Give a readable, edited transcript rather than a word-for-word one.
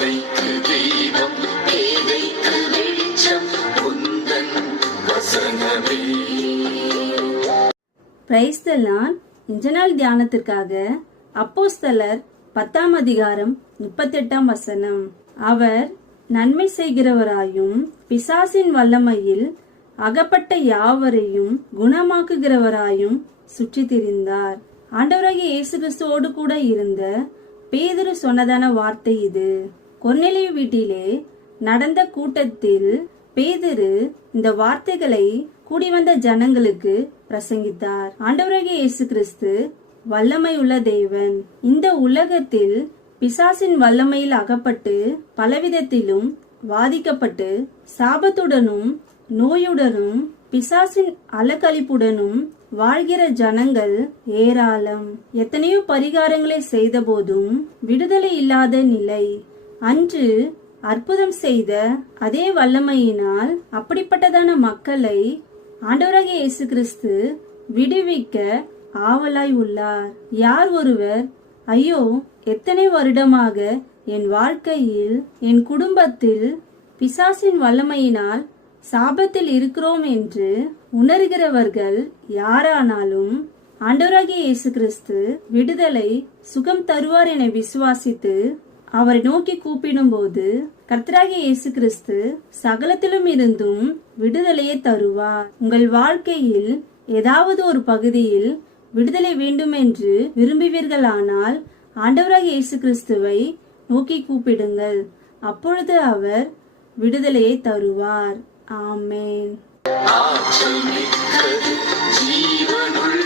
பாதைக்கு தீபம், பேதைக்கு வெளிச்சம் உந்தன் வசனமே. Praise the Lord. இன்றைய நாள் தியானத்திற்காக அப்போஸ்தலர் 10ஆம் அதிகாரம் 38ஆம் வசனம். அவர் நன்மை செய்கிறவராயும் பிசாசின் வல்லமையில் அகப்பட்ட யாவரையும் குணமாக்குகிறவராயும் சுற்றி திரிந்தார். ஆண்டவராகிய இயேசு கிறிஸ்துவோடு கூட இருந்த பேதுரு சொன்னதான வார்த்தை இது. கொர்நேலியு வீட்டிலே நடந்த கூட்டத்தில் பேதுரு இந்த வார்த்தைகளை கூடி வந்த ஜனங்களுக்கு பிரசங்கித்தார். ஆண்டவராகிய இயேசு கிறிஸ்து வல்லமை உள்ள தேவன். இந்த உலகத்தில் பிசாசின் வல்லமையில் அகப்பட்டு பலவிதத்திலும் வாதிக்கப்பட்டு சாபத்துடனும் நோயுடனும் பிசாசின் அலக்கழிப்புடனும் வாழ்கிற ஜனங்கள் ஏராளம். எத்தனையோ பரிகாரங்களை செய்த போதும் விடுதலை இல்லாத நிலை. அன்று அற்புதம் செய்த அதே வல்லமையினால் அப்படிப்பட்டதான மக்களை ஆண்டவராகிய இயேசு கிறிஸ்து விடுவிக்க ஆவலாய் உள்ளார். யார் ஒருவர், ஐயோ எத்தனை வருடமாக என் வாழ்க்கையில் என் குடும்பத்தில் பிசாசின் வல்லமையினால் சாபத்தில் இருக்கிறோம் என்று உணர்கிறவர்கள் யாரானாலும் ஆண்டவராகிய இயேசு கிறிஸ்து விடுதலை சுகம் தருவார் என விசுவாசித்து அவரை நோக்கி கூப்பிடும் போது கர்த்தராகிய இயேசு கிறிஸ்து சகலத்திலும் இருந்தும் விடுதலையை தருவார். உங்கள் வாழ்க்கையில் ஏதாவது ஒரு பகுதியில் விடுதலை வேண்டும் என்று விரும்புவீர்களானால் ஆண்டவராகிய இயேசு கிறிஸ்துவை நோக்கி கூப்பிடுங்கள். அப்பொழுது அவர் விடுதலையை தருவார். ஆமென். ஆற்றல் மிக்கது, ஜீவனுள்ள